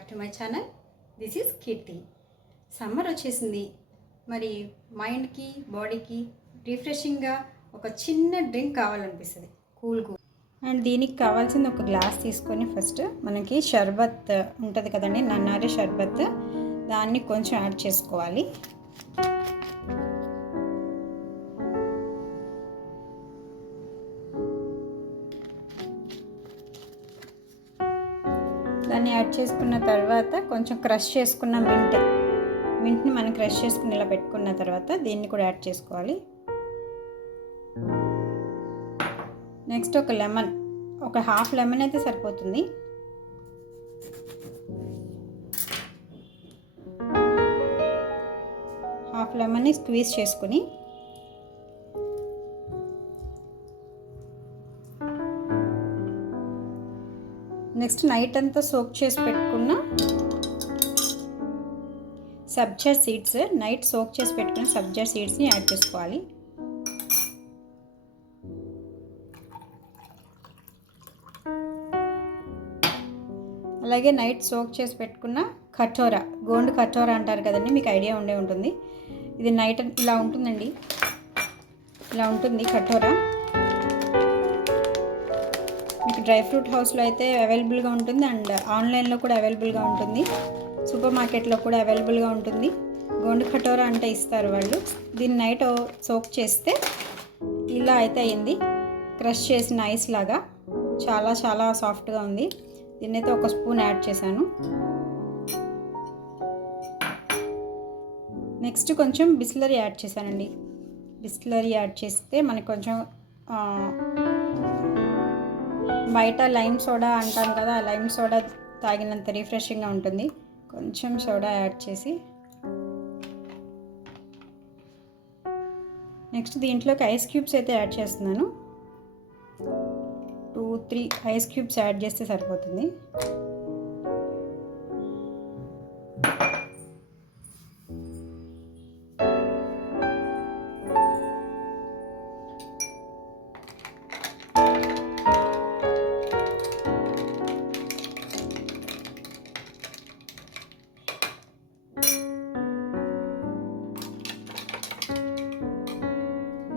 Back to my channel. This is Keerthi. Summer వచ్చేసింది. మరి మైండ్కి బాడీకి రిఫ్రెషింగ్గా ఒక చిన్న డ్రింక్ కావాలనిపిస్తుంది, కూల్. అండ్ దీనికి కావాల్సింది ఒక గ్లాస్ తీసుకొని ఫస్ట్ మనకి షర్బత్ ఉంటుంది కదండి, నన్నారి షర్బత్, దాన్ని కొంచెం యాడ్ చేసుకోవాలి. దాన్ని యాడ్ చేసుకున్న తర్వాత కొంచెం క్రష్ చేసుకున్న మింట్ని మనం క్రష్ చేసుకుని ఇలా పెట్టుకున్న తర్వాత దీన్ని కూడా యాడ్ చేసుకోవాలి. నెక్స్ట్ ఒక లెమన్, ఒక హాఫ్ లెమన్ అయితే సరిపోతుంది. హాఫ్ లెమన్ని స్క్వీజ్ చేసుకుని నెక్స్ట్ నైట్ అంతా సోక్ చేసి పెట్టుకున్న సబ్జా సీడ్స్, నైట్ సోక్ చేసి పెట్టుకున్న సబ్జా సీడ్స్ని యాడ్ చేసుకోవాలి. అలాగే నైట్ సోక్ చేసి పెట్టుకున్న కటోరా, గోండు కటోరా అంటారు కదండి, మీకు ఐడియా ఉండే ఉంటుంది. ఇది నైట్ ఇలా ఉంటుందండి, ఇలా ఉంటుంది కటోరా. మీకు డ్రై ఫ్రూట్ హౌస్లో అయితే అవైలబుల్గా ఉంటుంది, అండ్ ఆన్లైన్లో కూడా అవైలబుల్గా ఉంటుంది, సూపర్ మార్కెట్లో కూడా అవైలబుల్గా ఉంటుంది. గోండు కటోరా అంటే ఇస్తారు వాళ్ళు. దీన్ని నైట్ సోక్ చేస్తే ఇలా అయితే అయింది, క్రష్ చేసిన ఐస్ లాగా చాలా చాలా సాఫ్ట్గా ఉంది. దీన్నైతే ఒక స్పూన్ యాడ్ చేశాను. నెక్స్ట్ కొంచెం బిస్లరీ యాడ్ చేశానండి. బిస్లరీ యాడ్ చేస్తే మనకు కొంచెం బయట లైమ్ సోడా అంటాం కదా, ఆ లైమ్ సోడా తాగినంత రిఫ్రెషింగ్గా ఉంటుంది. కొంచెం సోడా యాడ్ చేసి నెక్స్ట్ దీంట్లోకి ఐస్ క్యూబ్స్ అయితే యాడ్ చేస్తున్నాను. 2-3 ఐస్ క్యూబ్స్ యాడ్ చేస్తే సరిపోతుంది.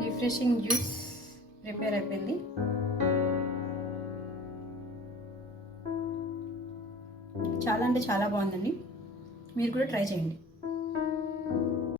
రిఫ్రెషింగ్ జ్యూస్ ప్రిపేర్ అయిపోయింది. చాలా అంటే చాలా బాగుందండి, మీరు కూడా ట్రై చేయండి.